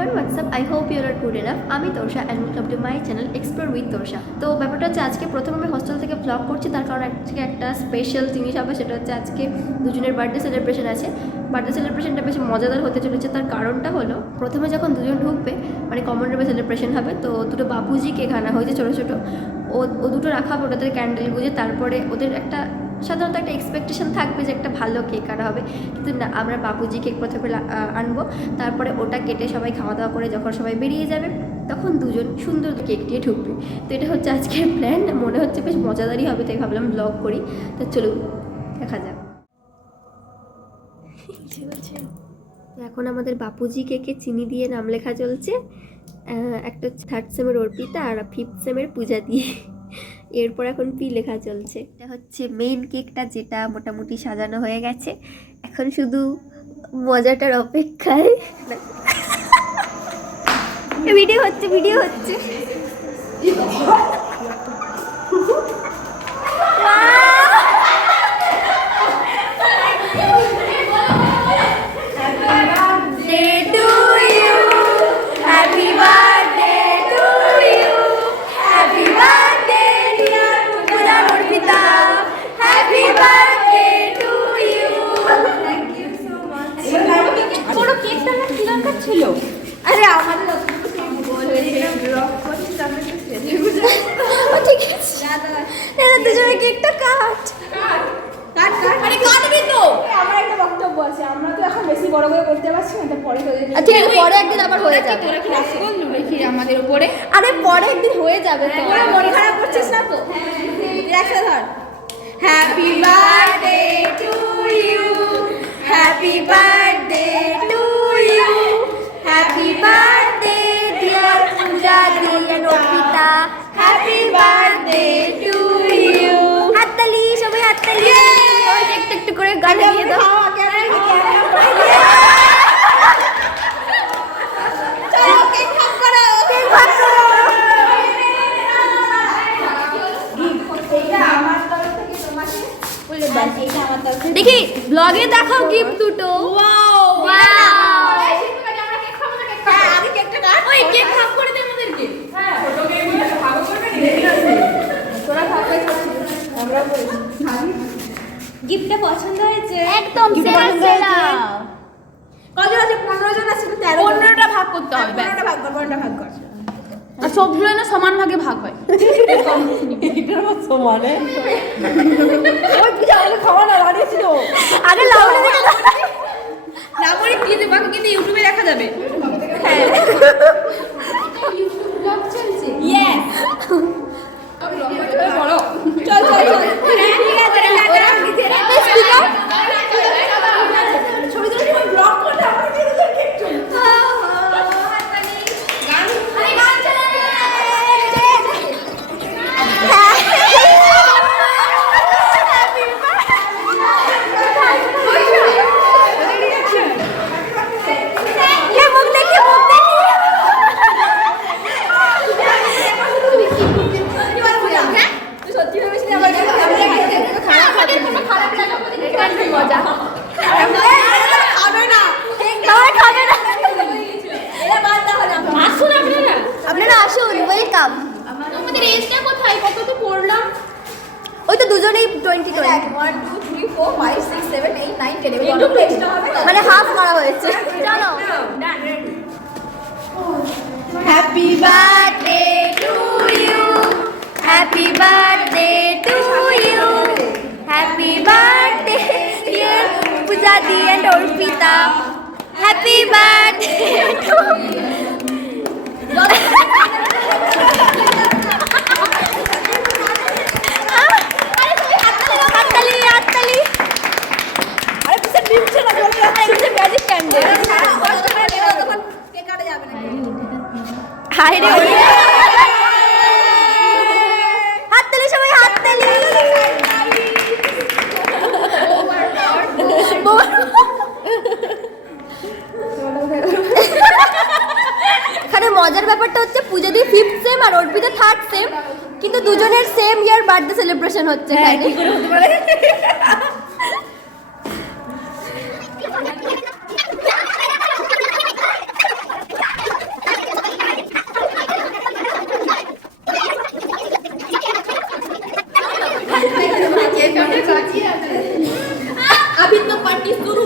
everyone, what's up? I hope you are good enough. আমি Torsha and welcome to my channel Explore with Torsha. তো ব্যাপারটা হচ্ছে আজকে প্রথমে আমি হস্টেল থেকে ব্লগ করছি, তার কারণ আজকে একটা স্পেশাল জিনিস হবে, সেটা হচ্ছে আজকে দুজনের বার্থডে সেলিব্রেশন আছে। বার্থডে সেলিব্রেশনটা বেশ মজাদার হতে চলেছে। তার কারণটা হলো, প্রথমে যখন দুজন ঢুকবে মানে কমন রুমে সেলিব্রেশন হবে, তো দুটো বাপুজি কেক আনা হয়েছে ছোটো ছোটো, ও দুটো রাখা হবে, ওটাতে ক্যান্ডেল গুঁজে তারপরে ওদের একটা সাধারণত একটা এক্সপেকটেশন থাকবে যে একটা ভালো কেক আনা হবে, কিন্তু না, আমরা বাপুজি কেক প্রথমে আনবো, তারপরে ওটা কেটে সবাই খাওয়া দাওয়া করে যখন সবাই বেরিয়ে যাবে তখন দুজন সুন্দর কেক দিয়ে ঢুকবে। তো এটা হচ্ছে আজকের প্ল্যান, মনে হচ্ছে বেশ মজাদারই হবে, তাই ভাবলাম ব্লগ করি। তো চলুন দেখা যাক। এখন আমাদের বাপুজি কেকে চিনি দিয়ে নাম লেখা চলছে, একটা 3rd সেমের অর্পিতা আর 5th সেমের পূজা দিয়ে। এরপর এখন পি লেখা চলছে। এটা হচ্ছে মেইন কেকটা, যেটা মোটামুটি সাজানো হয়ে গেছে, এখন শুধু মজাটার অপেক্ষায়। ভিডিও হচ্ছে ছিল। আরে আমাদের দুজনে কেকটা কাট। আরে কাটবি তো। আমার একটা বক্তব্য আছে, আমরা তো এখন বেশি বড় করে করতে পারছি না, তো পরে হয়ে যাবে। ঠিক আছে, পরে একদিন আবার হয়ে যাবে। তোরা কি রাসগোল রেখে আমাদের উপরে? আরে পরে একদিন হয়ে যাবে তো। মন খারাপ করছিস না তো? একসাথে ধর। Happy birthday to you, happy birthday to you, happy birthday dear Puja দিয়ে Arpita, happy birthday to you. হাততালি, সবাই হাততালি। ওই একটু একটু করে গান দিয়ে দাও। চলো কেক ভাগ করো। এইটা আমার তরফ থেকে তোমাকে বলে বাস, এইটা আমার তরফ থেকে। দেখি ব্লগে দেখাও গিফট দুটো। ওয়াও ওয়াও, আমরা কেক খাবো না? কেক খাবো। আগে কেকটা কাট। ওই কেক ভাগ করে দে আমাদেরকে। হ্যাঁ, ছোট কেকগুলো ভাগ করবে না। তোরা ভাগ করে খাচ্ছিস, আমরা করেছি। গিফটটা পছন্দ হয়েছে? একদম সেরা সেরা। কজন আছে? 15 জন আছে। 15টা ভাগ করতে হবে। 15টা ভাগ কর, 15টা ভাগ কর। আর সবগুলো না সমান ভাগে ভাগ হয়। এটার মত সমানে। ওই পূজা আমাকে খাওয়া না বানিয়েছিল। আগে লাউডে দেখে দাও। লাউডে কি দেব? বাকি কিন্তু ইউটিউবে দেখা যাবে। হ্যাঁ, ইউটিউব ব্লগ চলছে। ইয়েস। বড় চল চল চল। ঠিক আছে, ওরা নিচে রাখো। স্পিকার ছবি তুলে ব্লগ করতে আমার ভিডিও দেখে একটু। আপনারা আসুন, ওয়েলকাম। আমাদের এজটা কোথায়? কত তো পড়লাম? ওই তো দুজনেই 20 1 2 3 4 5 6 7 8 9 10 একটু এক্সট্রা হবে, মানে হাফ করা হয়েছে। চলো। Happy birthday to you, happy birthday to you, happy birthday dear Puja di and Arpita, happy birthday to হাততালি, সবাই হাততালি। এখানে মজার ব্যাপারটা হচ্ছে পূজা দিয়ে 5th সেম আর অর্পিতা 3rd সেম, কিন্তু দুজনের সেম ইয়ার বার্থডে সেলিব্রেশন হচ্ছে। কি করে হতে পারে? শুরু